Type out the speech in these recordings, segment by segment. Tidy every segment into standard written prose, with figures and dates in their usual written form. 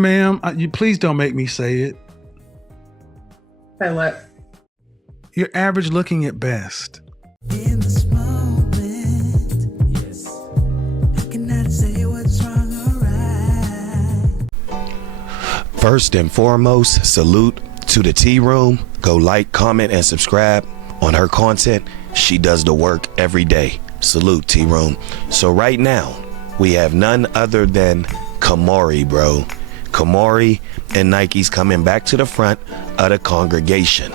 Ma'am, you please don't make me say it. Say what? You're average looking at best. In this moment, yes, I cannot say what's wrong or right. First and foremost, salute to the tea room. Go like, comment, and subscribe on her content. She does the work every day. Salute, tea room. So right now, we have none other than Kamari, bro. Kamari and Nikee's coming back to the front of the congregation.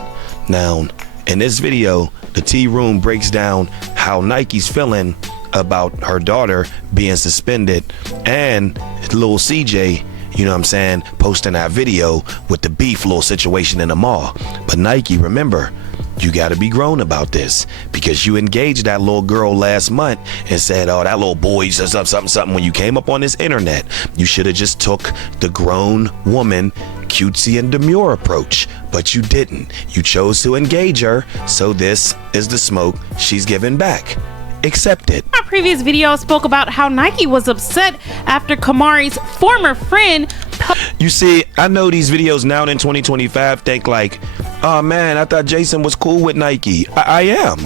Now, in this video, the tea room breaks down how Nikee's feeling about her daughter being suspended and little CJ, you know what I'm saying, posting that video with the beef little situation in the mall. But Nikee, remember, you got to be grown about this, because you engaged that little girl last month and said, oh, that little boy says something. When you came up on this internet, you should have just took the grown woman cutesy and demure approach, but you didn't. You chose to engage her, so this is the smoke she's giving back. Accept it. Our previous video spoke about how Nikee was upset after Kamari's former friend. You see, I know these videos now in 2025 think like, oh man, I thought Jason was cool with Nikee. I am.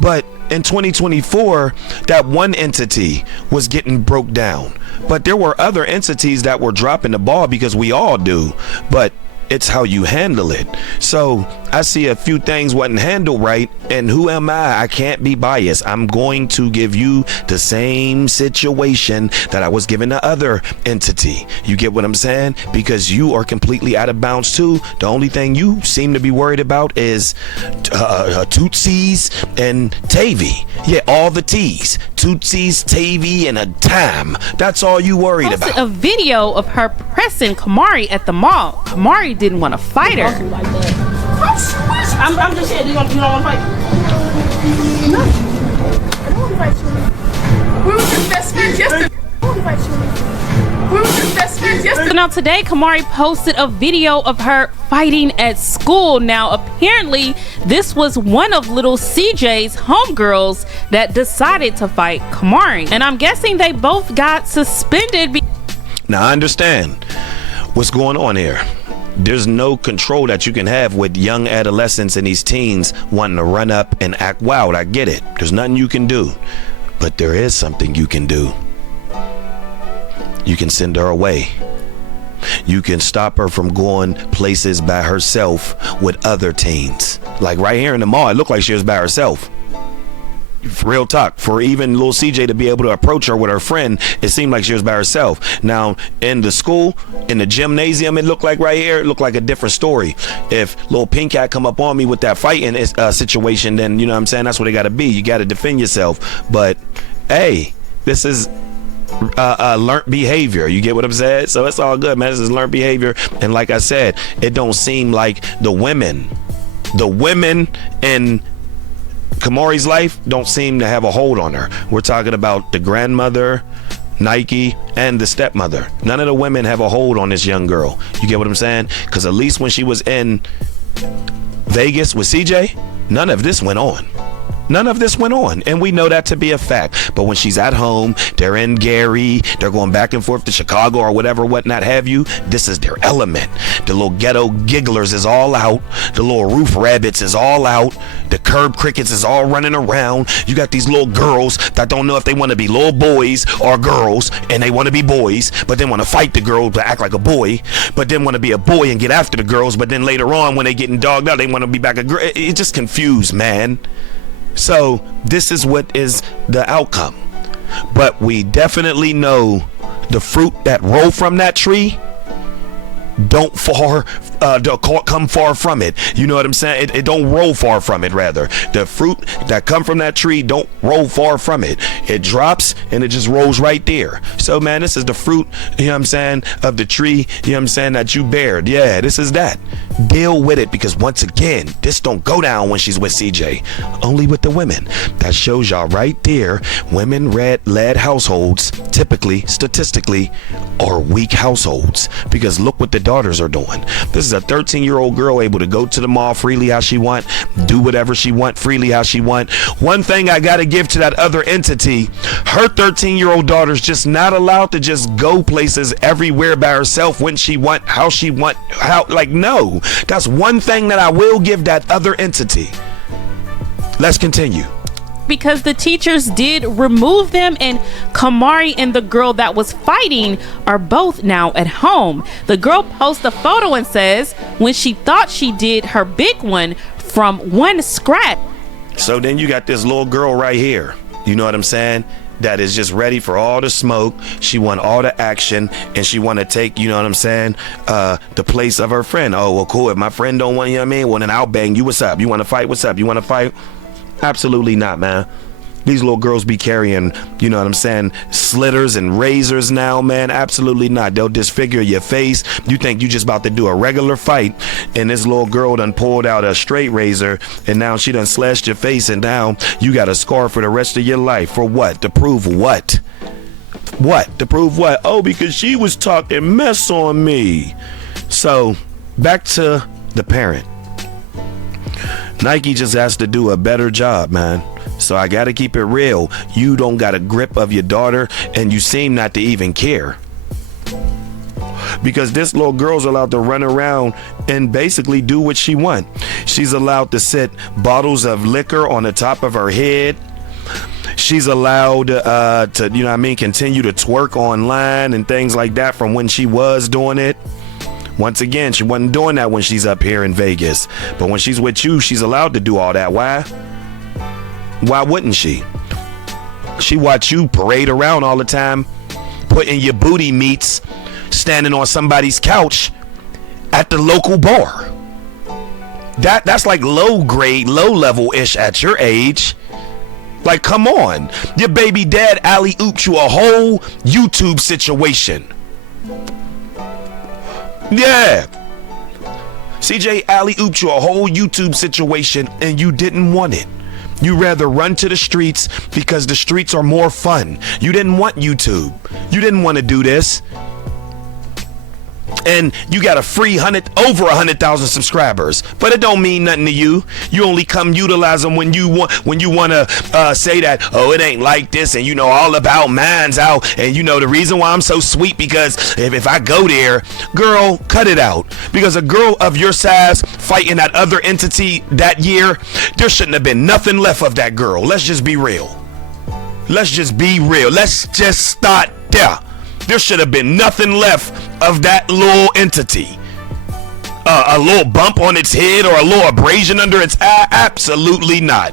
But in 2024, that one entity was getting broke down. But there were other entities that were dropping the ball, because we all do. But it's how you handle it. So I see a few things wasn't handled right, and who am I? I can't be biased. I'm going to give you the same situation that I was giving the other entity. You get what I'm saying? Because you are completely out of bounds too. The only thing you seem to be worried about is Tootsies and Tavy. Yeah, all the T's. Tootsies, Tavy, and a time. That's all you worried about. A video of her pressing Kamari at the mall. Kamari didn't want to fight her. I'm just saying, you don't want to fight? No. I don't want to fight you. We were just best friends yesterday. I don't want to fight you. We were just best friends yesterday. So now today, Kamari posted a video of her fighting at school. Now, apparently, this was one of little CJ's homegirls that decided to fight Kamari. And I'm guessing they both got suspended. Now, I understand what's going on here. There's no control that you can have with young adolescents and these teens wanting to run up and act wild. I get it. There's nothing you can do. But there is something you can do. You can send her away. You can stop her from going places by herself with other teens. Like right here in the mall, it looked like she was by herself. Real talk. For even little CJ to be able to approach her with her friend, it seemed like she was by herself. Now in the school, in the gymnasium, it looked like right here, it looked like a different story. If little Pink Cat come up on me with that fighting situation, then you know what I'm saying, that's what it got to be. You got to defend yourself. But hey, this is learned behavior. You get what I'm saying? So it's all good, man. This is learned behavior. And like I said, it don't seem like the women in Kamari's life don't seem to have a hold on her. We're talking about the grandmother, Nikee, and the stepmother. None of the women have a hold on this young girl. You get what I'm saying? Because at least when she was in Vegas with CJ, none of this went on. None of this went on, and we know that to be a fact. But when she's at home, they're in Gary, they're going back and forth to Chicago or whatever, whatnot have you, this is their element. The little ghetto gigglers is all out. The little roof rabbits is all out. The curb crickets is all running around. You got these little girls that don't know if they want to be little boys or girls, and they want to be boys, but then want to fight the girls to act like a boy, but then want to be a boy and get after the girls, but then later on when they getting dogged out, they want to be back a girl. It's just confused, man. So this is what is the outcome. But we definitely know the fruit that roll from that tree don't come far from it. You know what I'm saying? It don't roll far from it. Rather, the fruit that come from that tree don't roll far from it. It drops and it just rolls right there. So man, this is the fruit, you know what I'm saying, of the tree, you know what I'm saying, that you bared. Yeah, this is that. Deal with it, because once again, this don't go down when she's with CJ, only with the women. That shows y'all right there, women led households typically, statistically, are weak households, because look what the daughters are doing. This is a 13-year-old girl able to go to the mall freely how she want, do whatever she want freely how she want. One thing I gotta give to that other entity, her 13-year-old daughter's just not allowed to just go places everywhere by herself when she want, how she want, how, like, no. That's one thing that I will give that other entity. Let's continue. Because the teachers did remove them, and Kamari and the girl that was fighting are both now at home. The girl posts a photo and says when she thought she did her big one from one scratch. So then you got this little girl right here, you know what I'm saying, that is just ready for all the smoke. She want all the action, and she want to take, you know what I'm saying, the place of her friend. Oh, well, cool. If my friend don't want, you know what I mean, well, then I'll bang you. What's up? You want to fight? What's up? You want to fight? Absolutely not, man. These little girls be carrying, you know what I'm saying, slitters and razors now, man. Absolutely not. They'll disfigure your face. You think you just about to do a regular fight, and this little girl done pulled out a straight razor, and now she done slashed your face, and now you got a scar for the rest of your life. For what? To prove what? What? To prove what? Oh, because she was talking mess on me. So, back to the parent. Nikee just has to do a better job, man. So I gotta keep it real. You don't got a grip of your daughter, and you seem not to even care. Because this little girl's allowed to run around and basically do what she want. She's allowed to sit bottles of liquor on the top of her head. She's allowed to, you know what I mean, continue to twerk online and things like that from when she was doing it. Once again, she wasn't doing that when she's up here in Vegas. But when she's with you, she's allowed to do all that. Why? Why wouldn't she? She watch you parade around all the time, putting your booty meats, standing on somebody's couch at the local bar. That's like low grade, low level ish at your age. Like, come on. Your baby dad alley-ooped you a whole YouTube situation. Yeah. CJ alley-ooped you a whole YouTube situation, and you didn't want it. You rather run to the streets because the streets are more fun. You didn't want YouTube. You didn't want to do this. And you got a free over 100,000 subscribers, but it don't mean nothing to you. You only come utilize them when you want to say that, oh, it ain't like this, and you know all about mine's out, and you know the reason why I'm so sweet because if I go there, girl, cut it out. Because a girl of your size fighting that other entity that year, there shouldn't have been nothing left of that girl. Let's just be real. Let's just be real. Let's just start there. There should have been nothing left of that little entity. A little bump on its head or a little abrasion under its eye? Absolutely not.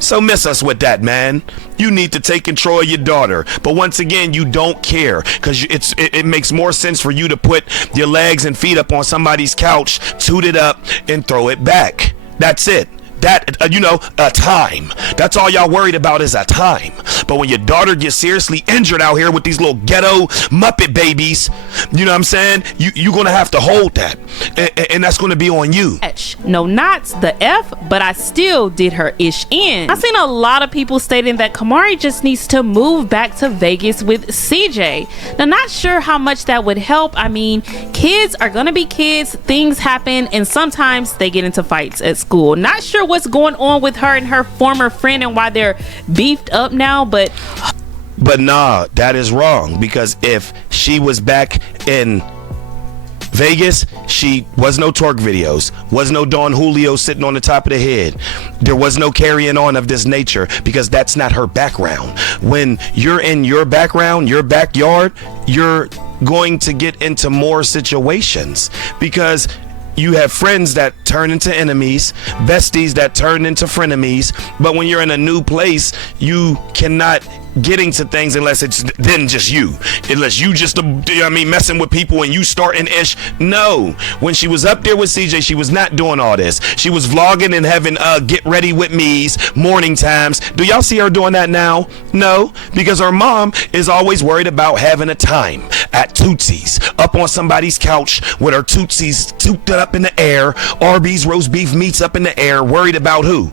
So miss us with that, man. You need to take control of your daughter. But once again, you don't care because it makes more sense for you to put your legs and feet up on somebody's couch, toot it up, and throw it back. That's it. That, a time. That's all y'all worried about is a time. But when your daughter gets seriously injured out here with these little ghetto Muppet babies, you know what I'm saying? You're going to have to hold that. And that's going to be on you. No, not the F, but I still did her ish in. I've seen a lot of people stating that Kamari just needs to move back to Vegas with CJ. Now, not sure how much that would help. I mean, kids are going to be kids. Things happen, and sometimes they get into fights at school. Not sure what's going on with her and her former friend and why they're beefed up now, but nah, that is wrong, because if she was back in Vegas, she was no twerk videos, was no Don Julio sitting on the top of the head. There was no carrying on of this nature because that's not her background. When you're in your background, your backyard, you're going to get into more situations because you have friends that turn into enemies, besties that turn into frenemies. But when you're in a new place, you cannot get into things unless it's then just you. Unless you just, messing with people and you starting ish. No. When she was up there with CJ, she was not doing all this. She was vlogging and having get ready with me's morning times. Do y'all see her doing that now? No. Because her mom is always worried about having a time at Tootsies, up on somebody's couch with her Tootsies tooped up in the air, Arby's roast beef meats up in the air, worried about who?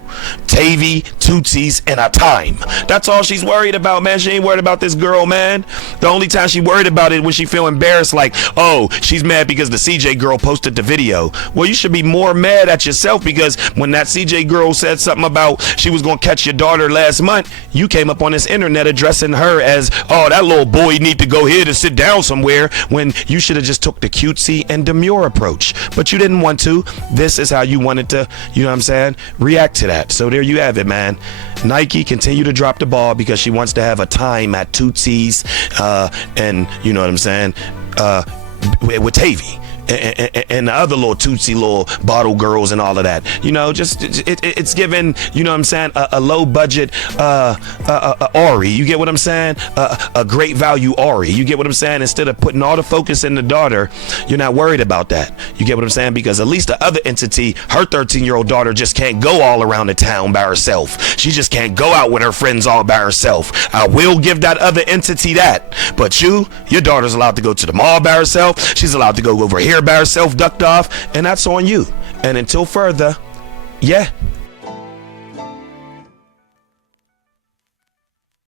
Tavy, Tootsies, and a time. That's all she's worried about, man. She ain't worried about this girl, man. The only time she worried about it when she feel embarrassed, like, oh, she's mad because the CJ girl posted the video. Well, you should be more mad at yourself, because when that CJ girl said something about she was gonna catch your daughter last month, you came up on this internet addressing her as, oh, that little boy need to go here to sit down somewhere, when you should have just took the cutesy and demure approach. But you didn't want to. This is how you wanted to, you know what I'm saying, react to that. So there you have it, man. Nikee continue to drop the ball because she wants to have a time at Tootsies, and you know what I'm saying, with Tavy and the other little Tootsie little bottle girls and all of that. You know, just it's given, you know what I'm saying, a low budget Ari. You get what I'm saying? A great value Ari. You get what I'm saying? Instead of putting all the focus in the daughter, you're not worried about that. You get what I'm saying? Because at least the other entity, her 13-year-old daughter, just can't go all around the town by herself. She just can't go out with her friends all by herself. I will give that other entity that. But your daughter's allowed to go to the mall by herself. She's allowed to go over here by herself, ducked off, and that's on you. And until further, yeah,